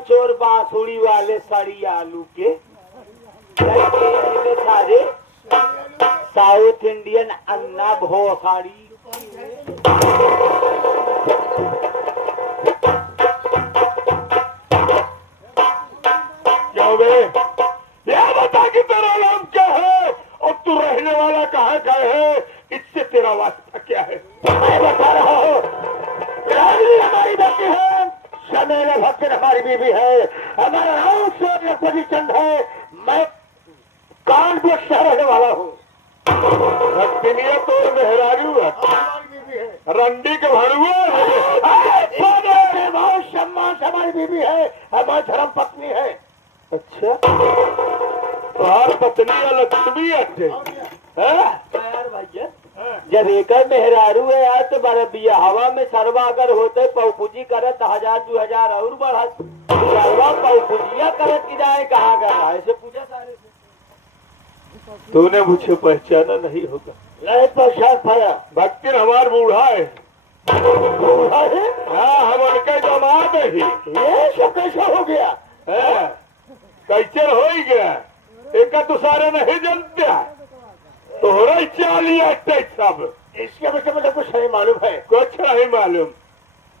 चोर बांसुड़ी वाले सड़ी आलू के सारे साउथ इंडियन अन्ना भो साड़ी। क्या बे यह बता कि तेरा नाम क्या है और तू रहने वाला कहाँ का है, इससे तेरा वास्ता क्या है? मैं बता रहा हूँ, रानी हमारी बेटी है, शमेला भक्तिन हमारी बीवी है, हमारा नाम सूर्य चंद है, मैं कानपुर से रहने वाला हूँ। भक्तिनिया तो मेहरारू है, रंडी के भड़ुआ बहुत सम्मान से हमारी बीवी है, हमारी धर्म पत्नी है। अच्छा तुम्हार पत्नी लक्ष्मी अच्छे यार भैया जब एक मेहरारू है यार तो बड़े बिया हवा में सरवा अगर होते पौपूजी करत 1000-2000 और बढ़त पौपूजिया करत कि जाए कहाँ गया ऐसे पूछा सारे से। तूने मुझे पहचाना नहीं होगा। नहीं पहचान पाया। भक्ति हमार बूढ़ा है। बूढ़ा है? हाँ हम उनका दामाद है। ये सब कैसा हो गया? कैसे हो ही गया एक तो सारे नहीं जानते तोहरा चालिया सब इसके विषय में कुछ नहीं मालूम है। कुछ नहीं मालूम।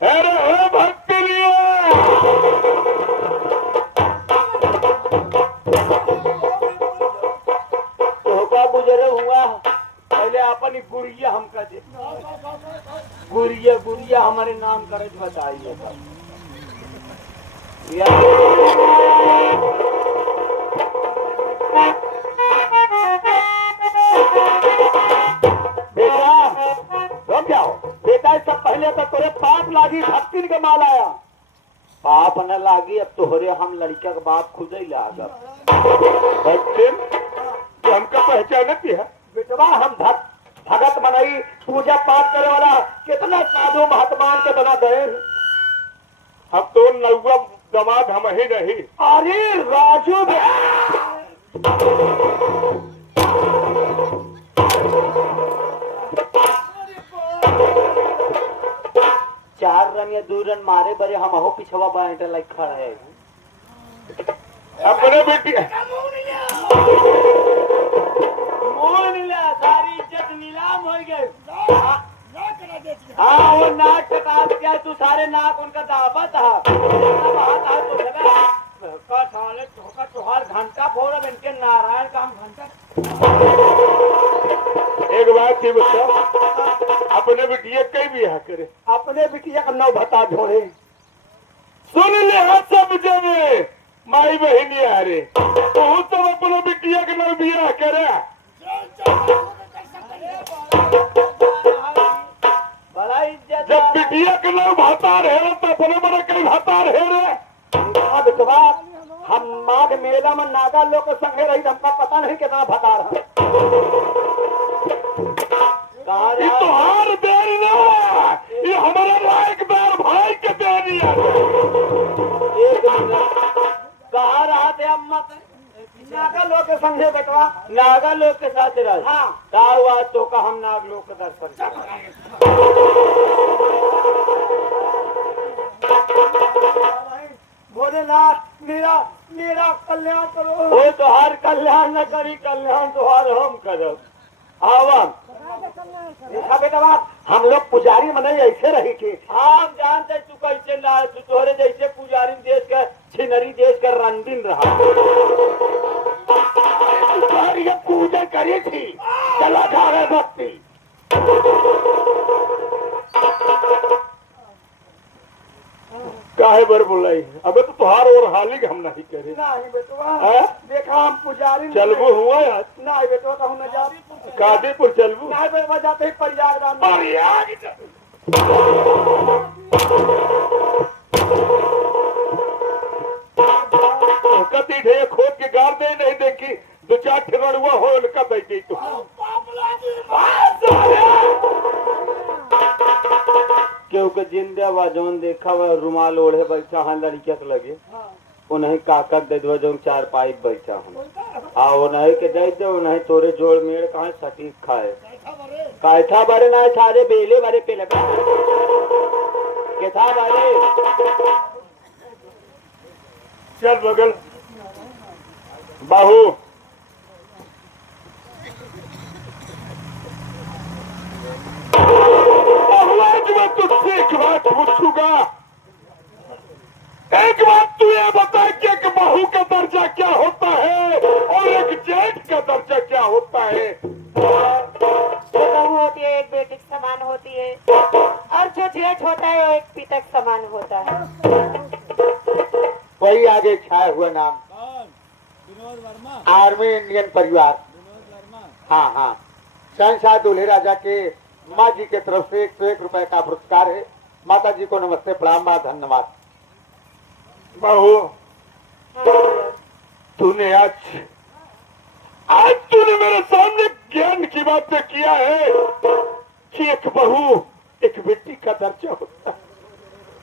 अरे भक्ति तो गुजरे हुआ पहले अपन गुड़िया हमका दे गुड़िया गुड़िया हमारे नाम करे बताइए बेटा इसका पहले तो तोरे पाप लागी भक्ति के माल आया पाप न लागी अब तोहरे हम लड़का का बाप खुद ही लागा। हमका पहचान है बेटवा हम भगत बनाई पूजा पाठ करे वाला कितना साधु महात्मा के बना गए। अब तो नौवा दमाद हम ही नहीं। अरे राजू चार रन या 2 रन मारे बरे हम हो पिछवा बैठ लाइक खड़ा है अपने बेटी सारी इज्जत नीलाम हो गई। हाँ वो नाक कटा दिया तू सारे नाक उनका दावत चौहार घंटा फोड़ इनके नारायण का हम घंटा। एक बात ये बता अपने बिटिया कई बियाह करे अपने बिटिया का नौ भता ढोड़े सुन ले हाथ सब जने माई बहनी आ रे तो सब अपने बिटिया के नौ बियाह करे। बड़ा इज्जत जब बिटिया के नौ भातार है तो अपने बड़े कई भातार है रे। बेटवा हम माघ मेला में नागा लोग के संगे रही हमका पता नहीं कितना भतार है। ये तो हार देर ना ये हमारा लायक दार भाई के देनी है। एक मिनट कहाँ रहा थे अम्मा नागा लोग के संगे बेटवा नागा लोग के साथ रह। हाँ क्या हुआ तो का हम नाग लोग के दर्शन भोलेनाथ मेरा मेरा कल्याण करो। वो तुहार कल्याण न करी कल्याण तुहार हम करो। आवाम देखा बेटा हम लोग पुजारी मने ऐसे रही थी। हम जानते तू कैसे लाए तू तोहरे जैसे पुजारी देश का छिनरी देश का रंगीन रहा ये पूजा करी थी चला जा रहे भक्ति। काहे बर बुलाई अबे तो तुहार और हाली हम नहीं करे। नहीं बेटवा देखा हम पुजारी चलबू हुआ यार नहीं बेटवा कहूँ न जा कादीपुर चलबू नहीं बेटवा जाते ही प्रयागराज कती ढे खोद के गाड़ दे नहीं देखी 2-4 ठिगड़ुआ हो उनका बैठी तो क्यों के जिंदा वा जौन देखा हुआ रुमाल ओढ़े बैठा हाँ लड़किया के लगे उन्हें काकत दे दो जो 4 पाइप बैठा हूँ आ उन्हें के दे दो उन्हें तोरे जोड़ मेड़ कहा सटीक खाए कैथा बारे ना सारे बेले बारे पे लगा कैथा बारे चल बगल बाहू आज मैं तुझसे एक बात पूछूंगा। एक बात तू ये बता कि एक बहू का दर्जा क्या होता है और एक जेठ का दर्जा क्या होता है। जो बहू होती है एक बेटी के समान होती है और जो जेठ होता है वो एक पिता के समान होता है। वही आगे छाया हुआ नाम विनोद वर्मा। आर्मी इंडियन परिवार। विनोद वर्मा। हाँ हाँ, शहनशाह दूल्हे राजा के माँ जी के तरफ से 101 रुपए का पुरस्कार है। माता जी को नमस्ते, प्रणाम, धन्यवाद। बहू हाँ भैया। तूने आज तूने मेरे सामने ज्ञान की बातें किया है कि एक बहू एक बेटी का दर्जा होता है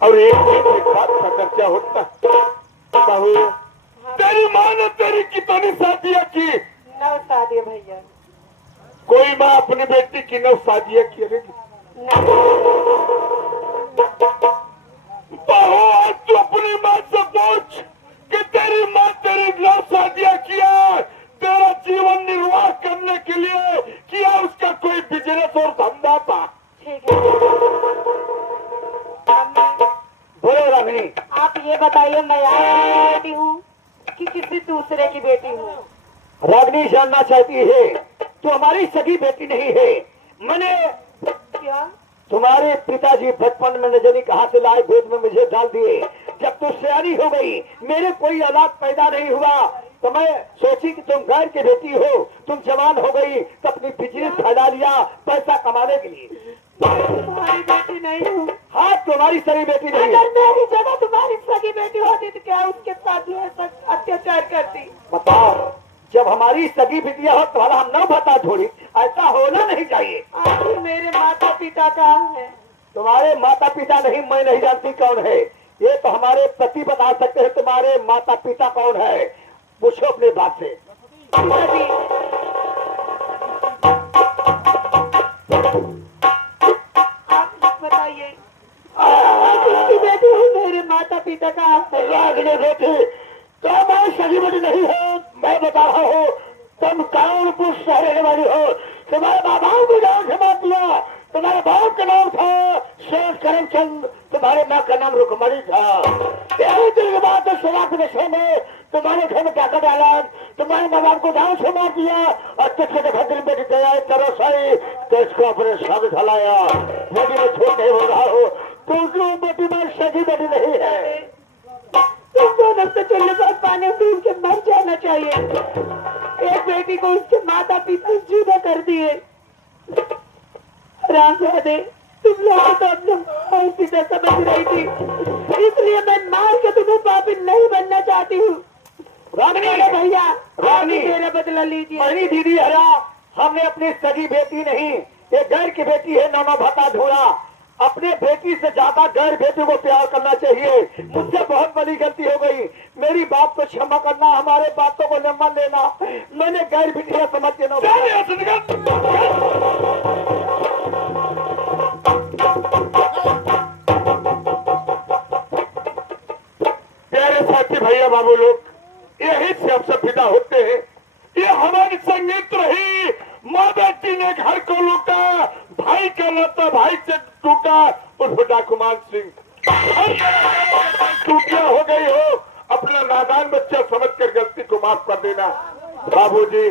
और एक बेटे का दर्जा होता है। बहू तेरी माँ ने तेरी कितनी शादियां की? 9 शादी है भैया। कोई माँ अपनी बेटी की 9 शादियां करेगी? बहू आज तू अपनी माँ से पूछ कि तेरी माँ तेरी 9 शादियां किया, तेरा जीवन निर्वाह करने के लिए किया उसका कोई बिजनेस और धंधा था? ठीक है। अम्मी, बोलो रागिनी। आप ये बताइए मैं आपकी बेटी हूँ कि किसी दूसरे की बेटी हूँ? रागिनी जानना चाहती है तो हमारी सगी बेटी नहीं है। मैंने क्या? तुम्हारे पिताजी बचपन में न जाने कहां से लाए, गोद में मुझे डाल दिए। जब तू सियानी हो गई, मेरे कोई औलाद पैदा नहीं हुआ, तो मैं सोची कि तुम गैर की बेटी हो। तुम जवान हो गई तो अपनी बिजनेस फैला लिया पैसा कमाने के लिए। तुम्हारी बेटी नहीं हूँ। हाँ, तुम्हारी सगी बेटी नहीं है। अगर मेरी जगह तुम्हारी सगी बेटी होती तो क्या उसके साथ जो है अत्याचार करती? बताओ, जब हमारी सगी बेटिया हो तुम्हारा हम न बता छोड़ी, ऐसा होना नहीं चाहिए। आखिर मेरे माता पिता कहाँ है? तुम्हारे माता पिता नहीं, मैं नहीं जानती कौन है। ये तो हमारे पति बता सकते हैं तुम्हारे माता पिता कौन है। पूछो अपने बाप से। पिताजी, आप बताइए किसकी बेटी हूँ? मेरे माता पिता कहाँ है? रागिनी बेटी, तो मैं सगी बेटी नहीं हो। मैं बता रहा हूँ, तुम कानपुर शहर रहने वाली हो। तुम्हारे बाबाओं को नाम से मार दिया। तुम्हारे बाप का नाम था शेर करमचंद, तुम्हारे माँ का नाम रुकमणी था। 13 दिन के बाद शराब के नशे में तुम्हारे घर में डाका डाला, तुम्हारे माँ बाप को गाँव से मार दिया और तुझसे भद्र बेटी तैयार करो सही तो इसको अपने साथ ढलाया। बेटी में छोट नहीं हो रहा हो, तो बेटी में सगी बेटी नहीं है। तुम दोनों से चुल्ले पर पानी पी के मर जाना चाहिए। एक बेटी को उसके माता पिता जुदा कर दिए। रामजादे, तुम लोग तो अपने माँ पिता समझ रही थी, इसलिए मैं मार के तुम्हें पापी नहीं बनना चाहती हूँ। रागिनी भैया, रागिनी, मेरा बदला लीजिए। मेरी दीदी हरा, हमने अपनी सगी बेटी नहीं, ये गैर की बेटी है। नौनो भत्ता ढूंढा। अपने बेटी से ज्यादा गैर बेटी को प्यार करना चाहिए। मुझसे बहुत बड़ी गलती हो गई, मेरी बात को क्षमा करना, हमारे बातों को न मान लेना। मैंने गैर बेटियां समझ के प्यारे साथी भैया बाबू लोग, यही से हमसे विदा होते हैं। ये हमारी संगीत रही। माँ बेटी ने घर को लूटा, भाई का नाता भाई से टूटा, उर्फ डाकुमान सिंह। टूटिया हो गई हो, अपना नादान बच्चा समझकर गलती को माफ कर देना। बाबूजी,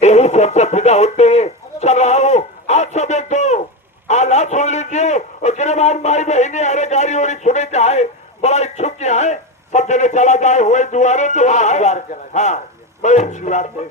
यही से हमसे विदा होते हैं। चल रहा हूँ, आप सब एक दो आला सुन लीजिए और गिरबान माई बहनी अरे गाड़ी वाड़ी सुने चाहे, बड़ा इच्छुक किया है। सब जगह चला जाए हुए दुआरे तो हाँ, बड़ी अच्छी बात है।